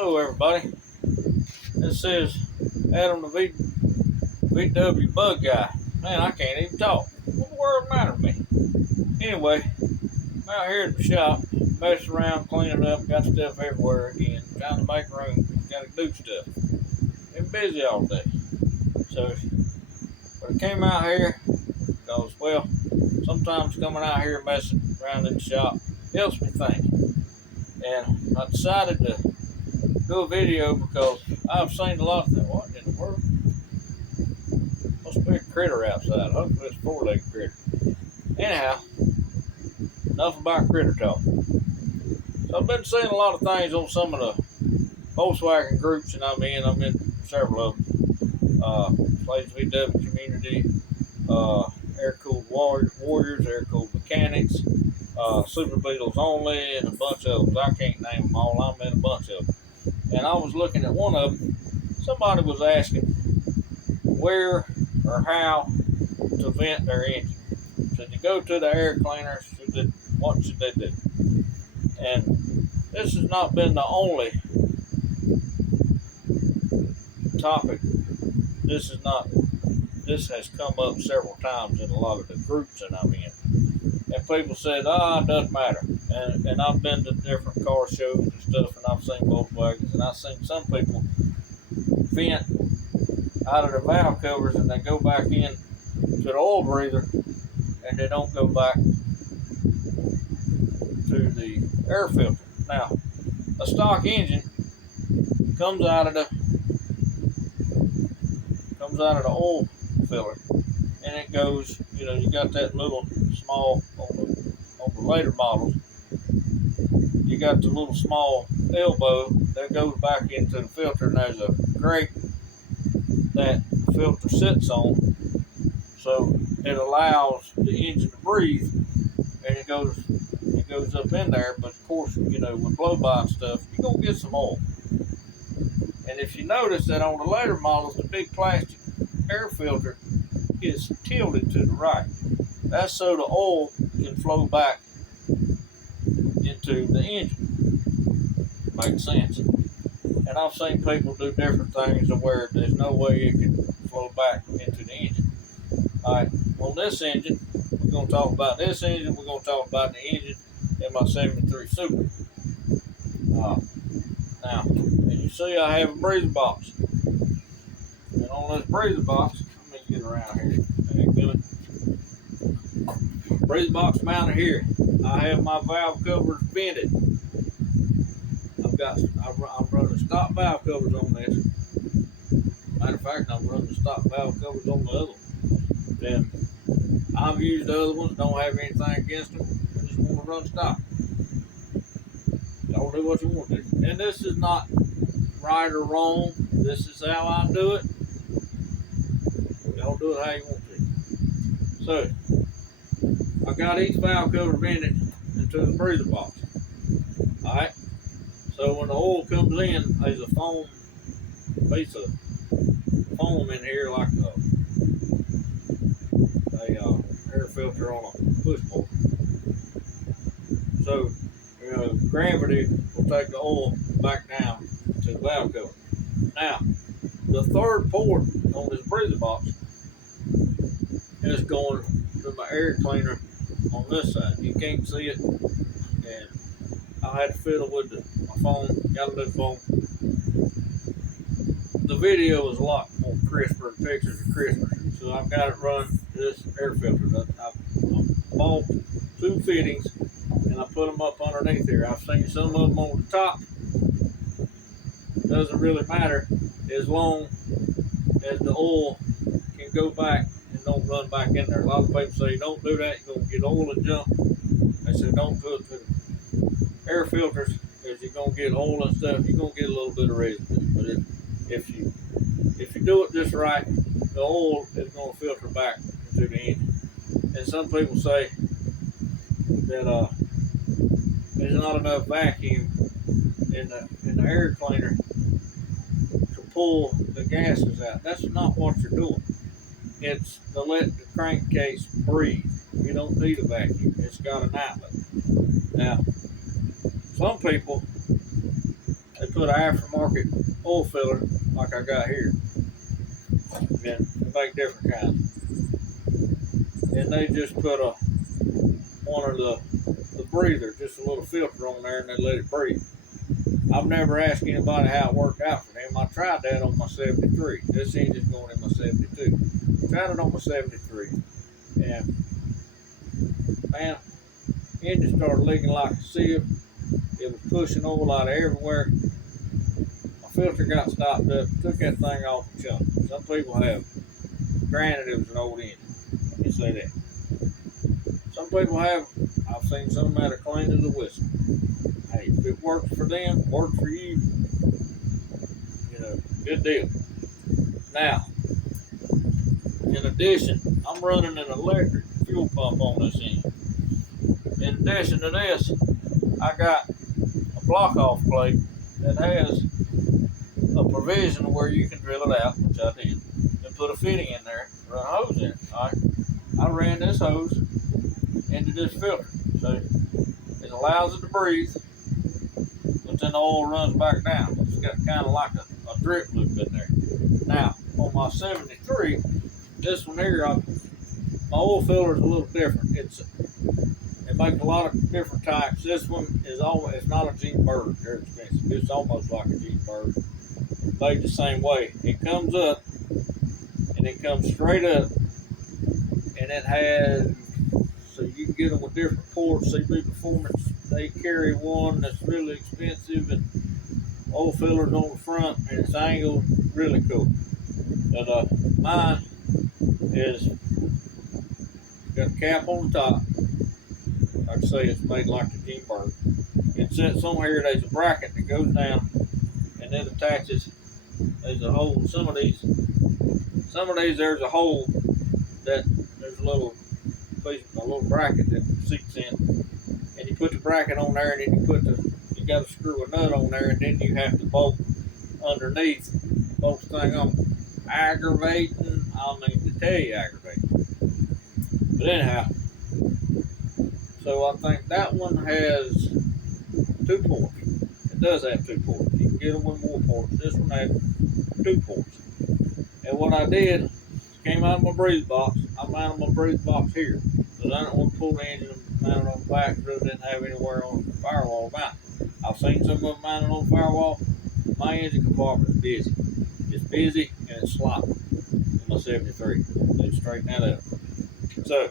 Hello, everybody. This is Adam the VW Bug Guy. Man, I can't even talk. What the world matter to me? Anyway, I'm out here in the shop, messing around, cleaning up, got stuff everywhere again, trying to make room, gotta do stuff. Been busy all day. So, but I came out here because, well, sometimes coming out here messing around in the shop helps me think. And I decided to do a video because I've seen a lot of things. What in the world? Must be a critter outside. Hopefully it's a four-legged critter. Anyhow, enough about critter talk. So I've been seeing a lot of things on some of the Volkswagen groups, and I'm in several of them. Slaves VW Community, Air-Cooled Warriors, Air-Cooled Mechanics, Super Beetles Only, and a bunch of them. I can't name them all. I'm in a bunch of them. And I was looking at one of them. Somebody was asking where or how to vent their engine. Should you go to the air cleaner? What should they do? And this has not been the only topic. This has come up several times in a lot of the groups that I'm in. And people said, it doesn't matter. And I've been to different car shows and stuff, and I've seen Volkswagens, and I've seen some people vent out of their valve covers and they go back in to the oil breather and they don't go back to the air filter. Now, a stock engine comes out of the oil filler, and it goes, you got that little small on the later models. You got the little small elbow that goes back into the filter, and there's a grate that the filter sits on, so it allows the engine to breathe, and it goes up in there. But of course, with blow-by and stuff, you're gonna get some oil. And if you notice that on the later models, the big plastic air filter is tilted to the right. That's so the oil can flow back into the engine. Makes sense. And I've seen people do different things to where there's no way it can flow back into the engine. Alright, on this engine, we're going to talk about this engine. We're going to talk about the engine in my 73 Super. Now, as you see, I have a breather box. And on this breather box, let me get around here. Breather box mounted here. I have my valve covers vented. I'm running stock valve covers on this. Matter of fact, I'm running stock valve covers on the other one. Then I've used the other ones, don't have anything against them. I just want to run stock. Y'all do what you want to do. And this is not right or wrong. This is how I do it. Y'all do it how you want to. So, I got each valve cover vented into the breather box. Alright? So when the oil comes in, there's a piece of foam in here, like a air filter on a push board. So, gravity will take the oil back down to the valve cover. Now, the third port on this breather box is going to my air cleaner on this side. You can't see it, and I had to fiddle with my phone, got a new phone. The video is a lot more crisper, the pictures are crisper, so I've got it run this air filter. I bought two fittings and I put them up underneath here. I've seen some of them on the top. It doesn't really matter as long as the oil can go back and don't run back in there. A lot of people say don't do that, you're going to get oil and junk. They say don't do it to the air filters because you're going to get oil and stuff. You're going to get a little bit of residue. But if you do it just right, the oil is going to filter back into the engine. And some people say that there's not enough vacuum in the air cleaner to pull the gases out. That's not what you're doing. It's to let the crankcase breathe. You don't need a vacuum. It's got an outlet. Now, some people, they put an aftermarket oil filler like I got here. And they make different kinds. And they just put one of the breather, just a little filter on there, and they let it breathe. I've never asked anybody how it worked out for them. I tried that on my 73. This engine's going in my 72. Tried it on my 73, and man, engine started leaking like a sieve. It was pushing oil out of everywhere. My filter got stopped up. Took that thing off the chunk. Some people have. Granted, it was an old engine. Let me say that. Some people have. I've seen some that are clean as a whistle. Hey, if it works for them, works for you, good deal. Now, in addition, I'm running an electric fuel pump on this engine. In addition to this, I got a block off plate that has a provision where you can drill it out, which I did, and put a fitting in there, run a hose in it. All right. I ran this hose into this filter, so it allows it to breathe, but then the oil runs back down. It's got kind of like a drip loop in there. Now, on my 73, this one here, my oil filter is a little different. It makes a lot of different types. This one is almost, it's not a Gene Bird. They're expensive. It's almost like a Gene Bird. Made the same way. It comes up, and it comes straight up, and it has, so you can get them with different ports. CB Performance, they carry one that's really expensive, and oil fillers on the front, and it's angled, really cool. But mine is got a cap on the top. Like I say, it's made like the Gene Bird. It sits on here. There's a bracket that goes down, and then attaches. There's a hole. Some of these, there's a hole that there's a little bracket that seats in, and you put the bracket on there, and then you got to screw a nut on there, and then you have to bolt underneath. Bolt the thing on. Aggravating. I mean to tell you, aggravating. But anyhow, so I think that one has 2 ports. It does have 2 ports. You can get them with more ports. This one has 2 ports. And what I did, came out of my breeze box. I mounted my breeze box here. Because I didn't want to pull the engine and mount it on the back because it didn't have anywhere on the firewall to mount. I've seen some of them mounted on the firewall. My engine compartment is busy. It's busy and it's sloppy in my 73. Let's straighten that up. So,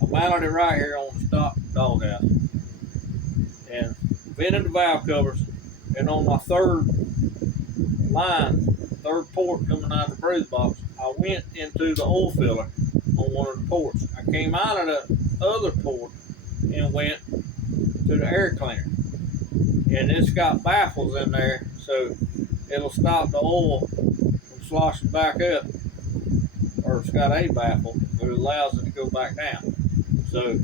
I mounted it right here on the stock doghouse. And vented the valve covers. And on my third port coming out of the breeze box, I went into the oil filler on one of the ports. I came out of the other port and went to the air cleaner. And it's got baffles in there, so it'll stop the oil from sloshing back up. Or it's got a baffle, but it allows it to go back down. So,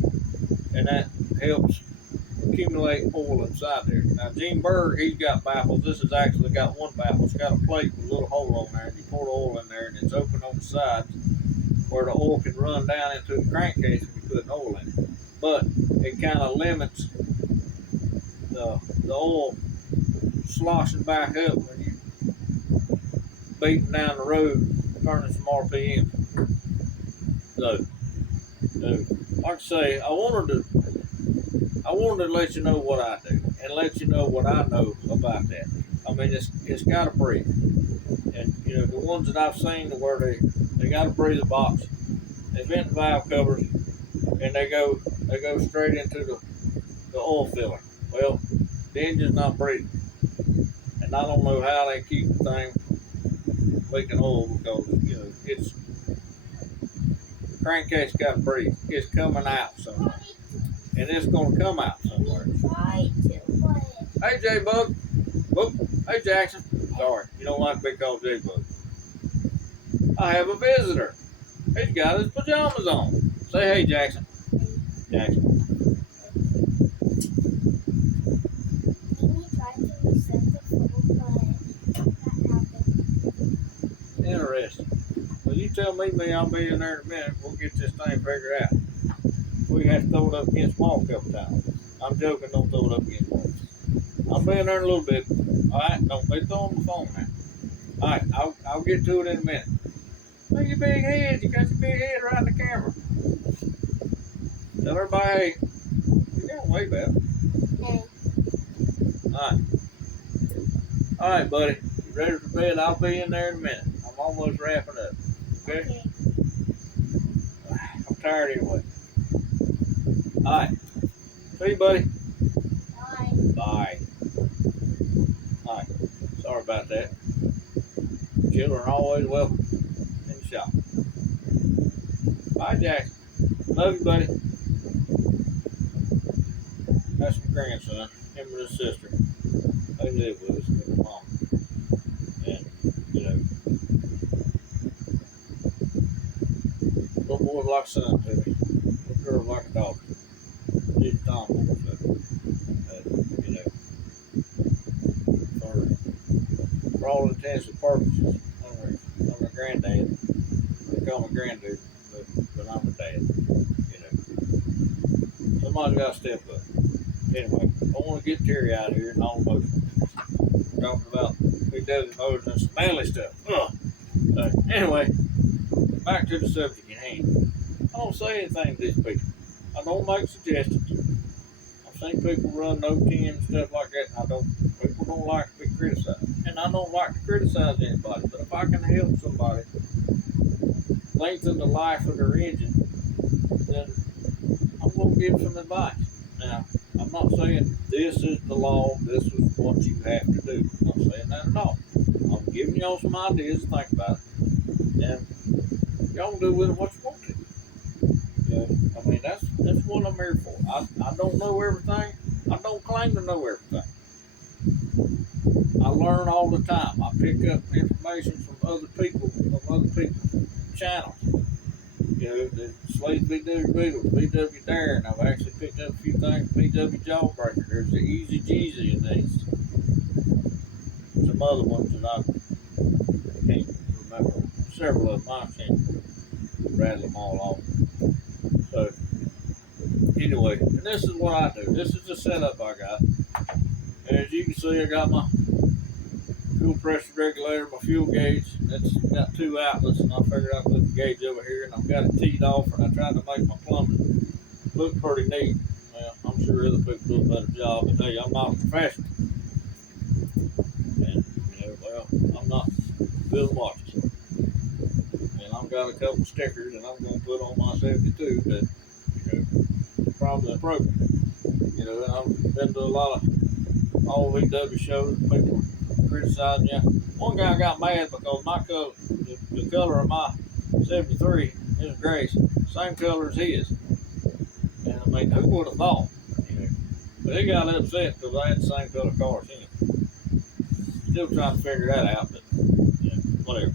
and that helps accumulate oil inside there. Now, Gene Bird, he's got baffles. This has actually got one baffle. It's got a plate with a little hole on there, and you pour the oil in there, and it's open on the sides where the oil can run down into the crankcase when you put an oil in it. But it kind of limits the oil sloshing back up when you beating down the road, turning some RPM. So, like I say, I wanted to let you know what I do and let you know what I know about that. I mean, it's got to breathe, and the ones that I've seen where they got a breather box, they vent the valve covers, and they go straight into the oil filler. Well, the engine's not breathing, and I don't know how they keep the thing leaking oil because it's the crankcase got to breathe. It's coming out somewhere. And it's going to come out somewhere. Hey, J-Bug. Whoop. Hey, Jackson. Sorry, you don't like to be called J-Bug. I have a visitor. He's got his pajamas on. Say hey, Jackson. Jackson. Interesting. Well, you tell me, I'll be in there in a minute. We'll get this thing figured out. We have to throw it up against the wall a couple times. I'm joking, don't throw it up against the wall. I'll be in there in a little bit. All right, don't be throwing the phone now. All right, I'll get to it in a minute. Hey, you big head, you got your big head right in the camera. Tell everybody, hey, you're going way better. Okay. All right, buddy. You ready for bed? I'll be in there in a minute. I'm almost wrapping up. Okay? I'm tired anyway. All right. See you, buddy. Bye. Bye. All right. Sorry about that. Children are always welcome in the shop. Bye, Jackson. Love you, buddy. That's my grandson. Him and his sister. They live with us with their mom. And, you know, little boy like a son to me. Little girl like a daughter. She's a tomboy, so, you know, for all intents and purposes, I'm a granddad. They call me granddad, but I'm a dad. You know, somebody's got to step up. Anyway, I don't want to get Terry out of here and all emotional. Talking about Big Daddy Motors and some manly stuff. Anyway, back to the subject at hand. I don't say anything to these people. I don't make suggestions. I've seen people run no 10 and stuff like that, and people don't like to be criticized. And I don't like to criticize anybody, but if I can help somebody lengthen the life of their engine, then I'm going to give some advice. Now, I'm not saying this is the law, this is what you have to do. I'm not saying that at all. I'm giving y'all some ideas to think about, and y'all can do with it what you want to. I mean, that's what I'm here for. I don't know everything. I don't claim to know everything. I learn all the time. I pick up information from other people, from other people's channels. You know, the Slade's BW Beatles, BW Darren. I've actually picked up a few things from BW Jawbreaker. There's the Easy Jeezy in these. Some other ones that I can't remember. Several of them I can't rattle them all off. So, anyway, and this is what I do. This is the setup I got. And as you can see, I got my fuel pressure regulator, my fuel gauge. That's got two outlets, and I figured I'd put the gauge over here, and I've got it teed off, and I tried to make my plumbing look pretty neat. Well, I'm sure other people do a better job, but hey, I'm not a professional. And, you know, well, I'm not building watches. And I've got a couple stickers, and I'm going to put on my 72 that, you know, probably appropriate. You know, and I've been to a lot of all VW shows, people criticizing you. One guy got mad because my color, the color of my 73 is gray, same color as his. And I mean, who would have thought? You know, but he got upset because I had the same color car as him. Still trying to figure that out, but you know, whatever.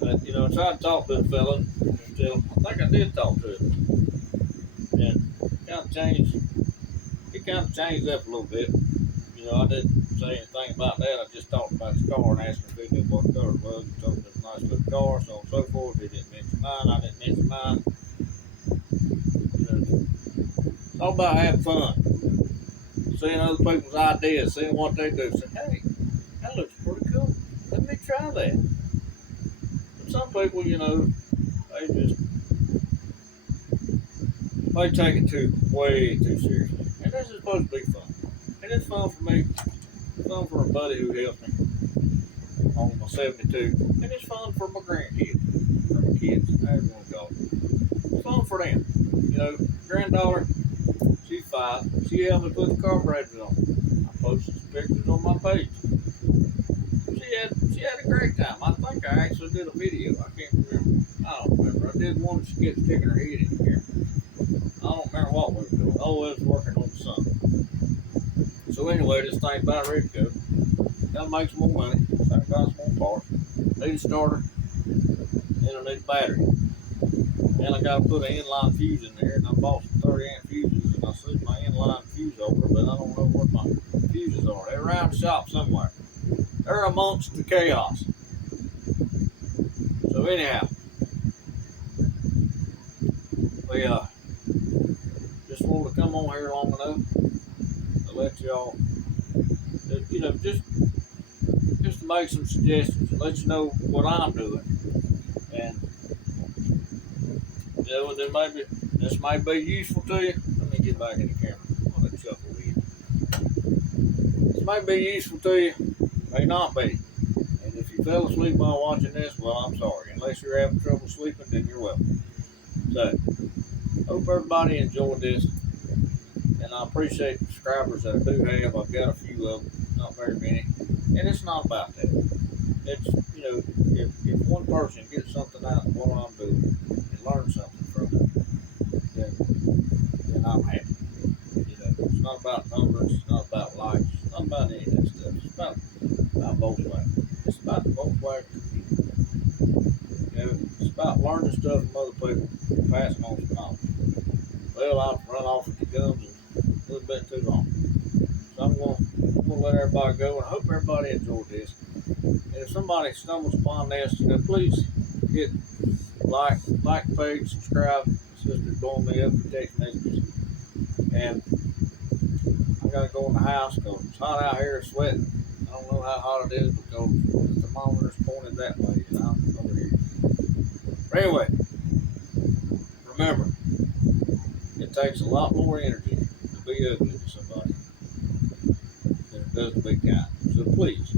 But you know, I tried to talk to the fella until I think I did talk to him, and it kind of changed up a little bit. You know, I didn't say anything about that. I just talked about his car and asked him if he knew what color it was. He told me it was a nice looking car, so on and so forth. He didn't mention mine. I didn't mention mine. You know, it's all about having fun. Seeing other people's ideas, seeing what they do. Say, hey, that looks pretty cool. Let me try that. But some people, you know, they take it way too seriously. And this is supposed to be fun. And it's fun for me. It's fun for a buddy who helped me on my 72. And it's fun for my grandkids. Or my kids, however you want to call it. It's fun for them. You know, granddaughter, she's 5. She helped me put the carburetor on. I posted some pictures on my page. She had a great time. I think I actually did a video. I can't remember. I don't remember. I did one that she kept sticking her head in here. I don't remember what we were doing. Oh, it was working on the sun. So anyway, this thing's about ready to go. Gotta make some more money. So I can buy some more parts. Need a starter. Then I need a battery. And I gotta put an inline fuse in there. And I bought some 30 amp fuses. And I slid my inline fuse over, but I don't know where my fuses are. They're around the shop somewhere. They're amongst the chaos. So anyhow, we just wanted to come on here long enough to let y'all just to make some suggestions, let you know what I'm doing, and then maybe this might be useful to you. Let me get back in the camera. I'll let chuckle with you. This might be useful to you, may not be. And if you fell asleep while watching this, well, I'm sorry. Unless you're having trouble sleeping, then you're welcome. So, hope everybody enjoyed this, and I appreciate the subscribers that I do have. I've got a few of them, not very many, and it's not about that. It's if one person gets something out of what I'm doing and learns something from it, then I'm happy. It's not about numbers, it's not about likes, it's not about any of that stuff. It's about Volkswagen. It's about the Volkswagen community. It's about learning stuff from other people, passing on some knowledge. Well, I've run off with the gums a little bit too long. So I'm gonna let everybody go, and I hope everybody enjoyed this. And if somebody stumbles upon this, please hit like the page, subscribe. Sister's blowing me up with text messages. And I gotta go in the house because it's hot out here, sweating. I don't know how hot it is because the thermometer's pointed that way and I'm over here. But anyway, remember, it takes a lot more energy to be ugly to somebody than it does to be kind. So please,